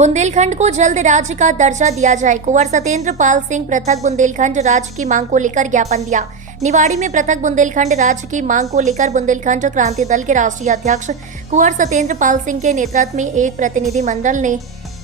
बुंदेलखंड को जल्द राज्य का दर्जा दिया जाए। कुंवर सत्येंद्र पाल सिंह पृथक बुंदेलखंड राज्य की मांग को लेकर ज्ञापन दिया। निवाड़ी में पृथक बुंदेलखंड राज्य की मांग को लेकर बुंदेलखंड क्रांति दल के राष्ट्रीय अध्यक्ष कुंवर सत्येंद्र पाल सिंह के नेतृत्व में एक प्रतिनिधि मंडल ने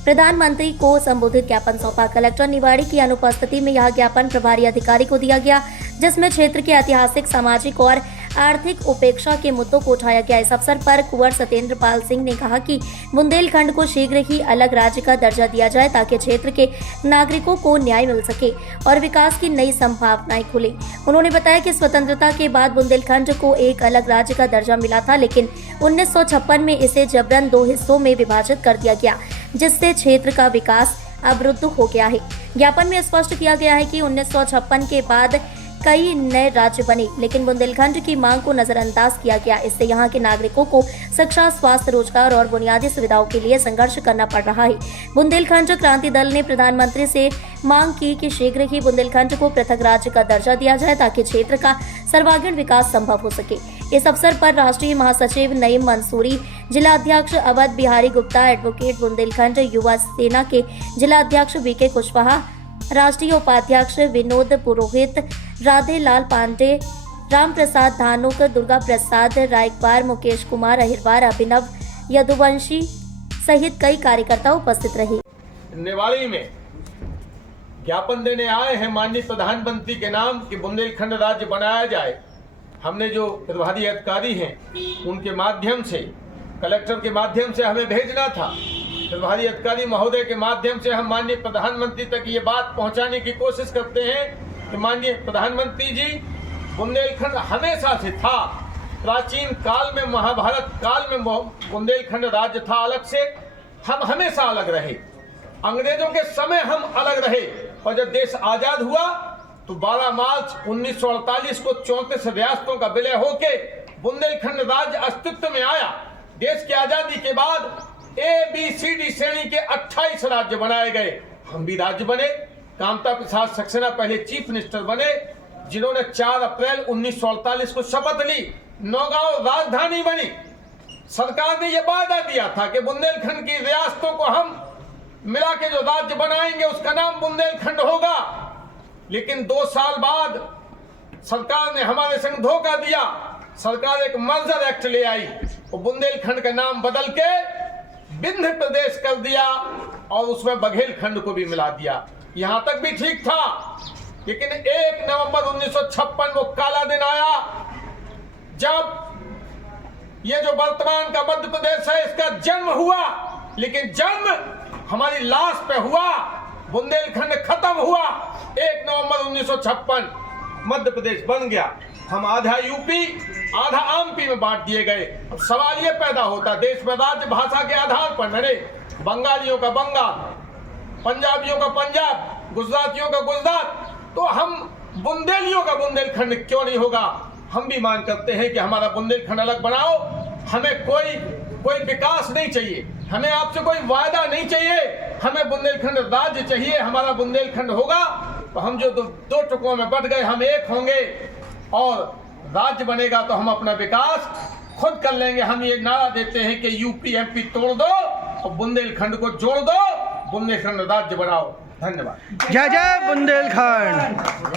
प्रधानमंत्री को संबोधित ज्ञापन सौंपा। कलेक्टर निवाड़ी की अनुपस्थिति में यह ज्ञापन प्रभारी अधिकारी को दिया गया, जिसमें क्षेत्र के ऐतिहासिक, सामाजिक और आर्थिक उपेक्षा के मुद्दों को उठाया गया। इस अवसर पर कुंवर सत्येंद्र पाल सिंह ने कहा कि बुंदेलखंड को शीघ्र ही अलग राज्य का दर्जा दिया जाए ताकि क्षेत्र के नागरिकों को न्याय मिल सके और विकास की नई संभावनाएं खुले। उन्होंने बताया कि स्वतंत्रता के बाद बुंदेलखंड को एक अलग राज्य का दर्जा मिला था, लेकिन 1956 में इसे जबरन 2 हिस्सों में विभाजित कर दिया गया, जिससे क्षेत्र का विकास अवरुद्ध हो गया है। ज्ञापन में स्पष्ट किया गया है कि 1956 के बाद कई नए राज्य बने, लेकिन बुंदेलखंड की मांग को नजरअंदाज किया गया। इससे यहां के नागरिकों को शिक्षा, स्वास्थ्य, रोजगार और बुनियादी सुविधाओं के लिए संघर्ष करना पड़ रहा है। बुंदेलखंड क्रांति दल ने प्रधानमंत्री से मांग की कि शीघ्र ही बुंदेलखंड को पृथक राज्य का दर्जा दिया जाए ताकि क्षेत्र का सर्वांगीण विकास संभव हो सके। इस अवसर पर राष्ट्रीय महासचिव नईम मंसूरी, जिला अध्यक्ष अवध बिहारी गुप्ता, एडवोकेट बुंदेलखंड युवा सेना के जिला अध्यक्ष वीके कुशवाहा, राष्ट्रीय उपाध्यक्ष विनोद पुरोहित, राधे लाल पांडे, राम प्रसाद धानुक, दुर्गा प्रसाद रायकवार, मुकेश कुमार अहिरवार, अभिनव यदुवंशी सहित कई कार्यकर्ता उपस्थित रहे। निवाड़ी में ज्ञापन देने आए हैं माननीय प्रधानमंत्री के नाम कि बुंदेलखंड राज्य बनाया जाए। हमने जो प्रभारी अधिकारी हैं उनके माध्यम से, कलेक्टर के माध्यम से हमें भेजना था। प्रभारी अधिकारी महोदय के माध्यम से हम माननीय प्रधानमंत्री तक ये बात पहुंचाने की कोशिश करते हैं कि माननीय प्रधानमंत्री जी, बुंदेलखंड हमेशा से था। प्राचीन काल में, महाभारत काल में बुंदेलखंड राज्य था अलग से। हम हमेशा अलग रहे, अंग्रेजों के समय हम अलग रहे, और जब देश आजाद हुआ तो 12 मार्च 1948 को 34 रियासतों का विलय होके बुंदेलखंड राज्य अस्तित्व में आया। देश की आजादी के बाद ABCD श्रेणी के 28 राज्य बनाए गए। हम भी राज्य बने। कामता प्रसाद सक्सेना पहले चीफ मिनिस्टर बने, जिन्होंने 4 अप्रैल 1948 को शपथ ली। नौगांव राजधानी बनी। सरकार ने यह वादा दिया था कि बुंदेलखंड की रियासतों को हम मिला के जो राज्य बनाएंगे उसका नाम बुंदेलखंड होगा। लेकिन 2 साल बाद सरकार ने हमारे संग धोखा दिया। सरकार एक मर्जर एक्ट ले आई और बुंदेलखंड का नाम बदल के विंध्य प्रदेश कर दिया और उसमें बघेलखंड को भी मिला दिया। यहां तक भी ठीक था, लेकिन 1 नवंबर 1956 वो काला दिन आया जब ये जो वर्तमान का मध्य प्रदेश है इसका जन्म हुआ। लेकिन जन्म हमारी लाश पे हुआ, बुंदेलखंड खत्म हुआ। 1 नवंबर 1956 मध्य प्रदेश बन गया। हम आधा यूपी आधा एमपी में बांट दिए गए। अब सवाल ये पैदा होता, देश में राज्य भाषा के आधार पर नहीं, बंगालियों का बंगाल, पंजाबियों का पंजाब, गुजरातियों का गुजरात, तो हम बुंदेलियों का बुंदेलखंड क्यों नहीं होगा? हम भी मांग करते हैं कि हमारा बुंदेलखंड अलग बनाओ। हमें कोई विकास नहीं चाहिए, हमें आपसे कोई वायदा नहीं चाहिए, हमें बुंदेलखंड राज्य चाहिए। हमारा बुंदेलखंड होगा तो हम जो 2 टुकड़ों में बट गए हम एक होंगे, और राज्य बनेगा तो हम अपना विकास खुद कर लेंगे। हम ये नारा देते हैं कि यूपी एमपी तोड़ दो और बुंदेलखंड को जोड़ दो, बुंदेलखंड राज्य बनाओ। धन्यवाद। जय जय बुंदेलखंड।